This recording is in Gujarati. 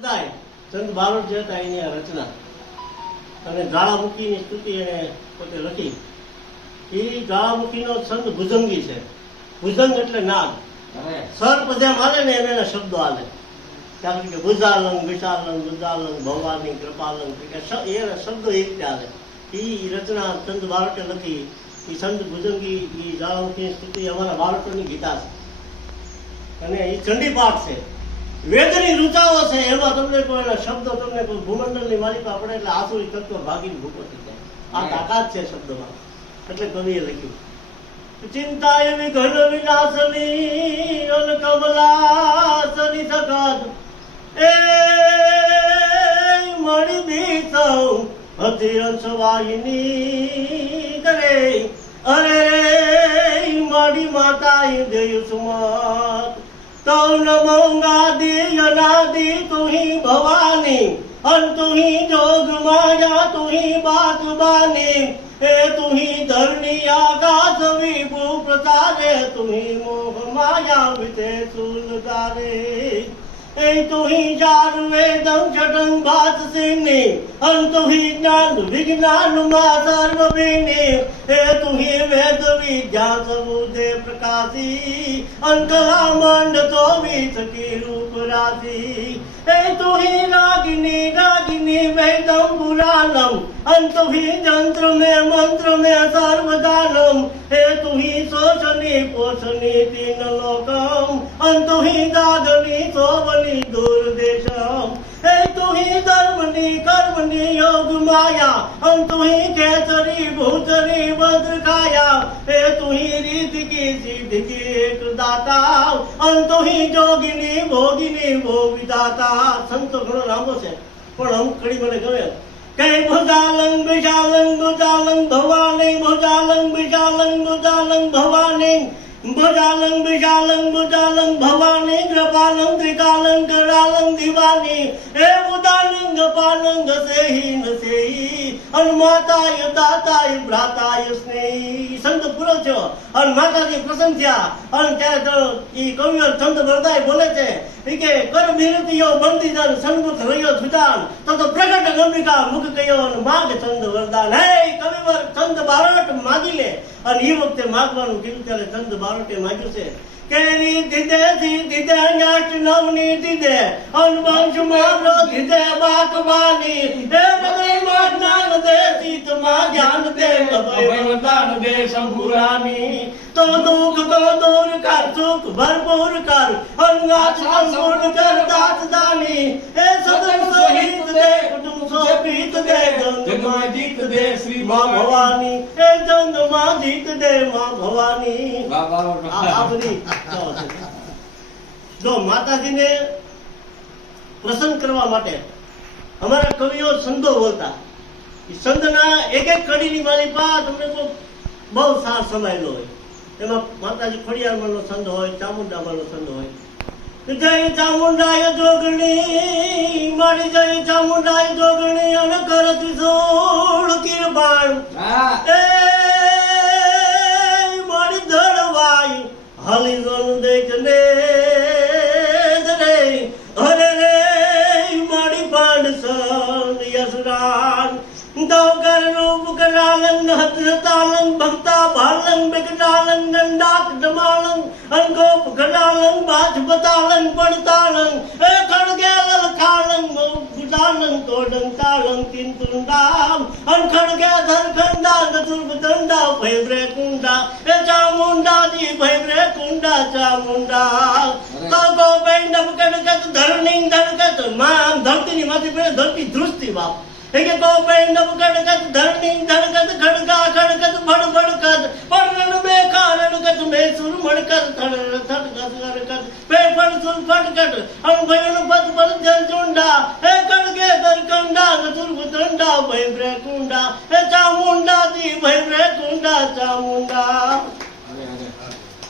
બધાય ચંદ બારોટ જે હતા એની આ રચના અને જ્વાળામુખીની સ્તુતિ એને પોતે લખી. એ જ્વાળામુખીનો છંદ ભુજંગી છે. ભુજંગ એટલે નાદ. સર્પ જેમ હાલે ને એના શબ્દો હાલે. કારણ કે ભુજાલંગ વિશાલંગ બુજાલંગ ભવાની કૃપાલંગ એ શબ્દો એક રીતે હાલે. એ રચના ચંદ બારોટે લખી. એ છંદ ભુજંગી એ જ્વાળામુખીની સ્તુતિ અમારા બારોટોની ગીતા છે અને એ ચંડી પાઠ છે. વેદની ઋચાઓ છે એમાં તમને કોઈ શબ્દો તમને કોઈ ભૂમંડળની માલિકા પડે એટલે આસુરી તત્વ ભાગીને ભૂકો થઈ જાય. આ તાકાત છે શબ્દમાં. એટલે કવિએ લખ્યું ચિંતા એવી ઘન વિનાશની અન કમલાસની સગાદ એ મણી બીસૌ હતી અંશવાહિની કરે અરે મણી માતા દેવ સુમત तो नमोंगादि अनादि तु ही भवानी अन तु ही जोग माया तु ही बात बानी हे तु ही धरणी आकाश विभु प्रसारे तु ही मोह माया विते सुलगारे हे तु ही चार वेदं छठं भात सिनी अन तु ही ज्ञान विज्ञान मा सर्वविनी हे तु ही वेद विद्या सबुदे प्रकाशी अंकला मंड तो सकी रूप राशि हे तु ही रागिनी रागिनी वेदम पुराणम अंत ही जंत्र में मंत्र में सर्वदानम हे तु ही शोषणी पोषणी तीन लोकम अंत ही दागनी सोवनी दूरदेशम हे तु ही धर्मनी कर्मनी योग माया अंत ही केसरी भूतरी भद्रकाया हे तु ही रीति की सिद्धि की एक दाता अंत ही जोगिनी भोगिनी भो विदाता. संतो घणो लांबो છે પણ અમુક કડી મને ગમે. કઈ ભુજાલંગ વિશાલંગ ભુજાલંગ ભવાની ભુજાલંગ વિશાલંગ ભુજાલંગ ભવાની भुजालंग विशालंग भुजालंग भवानी कृपालंग त्रिकालंग करालंग दीवानी हे उदालंग पालंग से ही अनुमाताय दाताय भ्राताय स्नेही. संत પૂરો થયો અને માતાજી પ્રસન્ન થયા અને ત્યારે તો એ કવિઓ સંત વરદાય બોલે છે કે કર વિનતીઓ બંદીદાન સન્મુખ રહ્યો સુદાન તો પ્રગટ અંબિકા મુખ કયો અને માગ ચંદ વરદાન. હે કવિવર ચંદ બારોટ માગી લે. અને એ વખતે માગવાનું કીધું ત્યારે ચંદ બારોટે માગ્યું છે કેરી દીદે દીદે નાટ નવની દીદે અનવંશ મારો દીદે બાકવાની હે હૃદયમાં જ્ઞાન દે ચિત્તમાં જ્ઞાન દે અભયવરદાન દે શંભુરાની તો દુઃખ કો દૂર કર સુખ ભરપૂર કર અંગાત સંપૂર્ણ કર દાત દાની હે સદન સહિત દે કુટુંબ સોપીત દે જગમાં જીત દે શ્રી મા ભવાની હે જંગમાં જીત દે મા ભવાની. આ બધી જો માતાજીને પ્રસન્ન કરવા માટે અમારા કવિઓ છંદો બોલતા. છંદના એક એક કડીની માલિકા તમને બહુ સાર સમાયેલો હોય. એમાં માતાજી ખોડિયારમાંનો છંદ હોય, ચામુંડામાંનો છંદ હોય. જય ચામુંડાય જોગણી મારી જય ચામુંડાય જોગણી અને કર ત્રિશૂળ કિરબાણ એ મારી ધડવાય હાલી જોન દેખને રે અરે રે મારી પાંડ સન યસરાન દોગર રૂપ કરાલંગ હતરતાલંગ ભક્તા ભાલંગ બિકટાલંગ દંડાક દમાલંગ અંગોપ કડાલંગ બાજ બતાલંગ પડતાલંગ એ ખડગેલ ખાલંગ ગુડાલંગ તોડંગ તાલંગ કિંતુંડામ અન ખડગે ધરખંડા ગતુર્બ દંડા ભૈબ્રે કુંડા એ ચામુંડાજી ભૈબ્રે કુંડા ચામુંડા તો ગોપેન્ડમ કડકત ધરણી ધડકત માં ધરતીની માથે પડે ધરતી ધ્રુજતી બાપ કે ગોપેન્ડમ કડકત ધરણી ધડકત ખડગા ખડકત ભડ ભડકત પરરણ બે કારણકત મે સુર મણકત થડ થડ ગરકત પે ફળ સુર ફટકટ અણભયન પદ પદ જલ ચુંડા હે કડગે દરકંડા ગતુર ગુદંડા ભૈબ્રે કુંડા હે ચામુંડા દી ભૈબ્રે કુંડા ચામુંડા.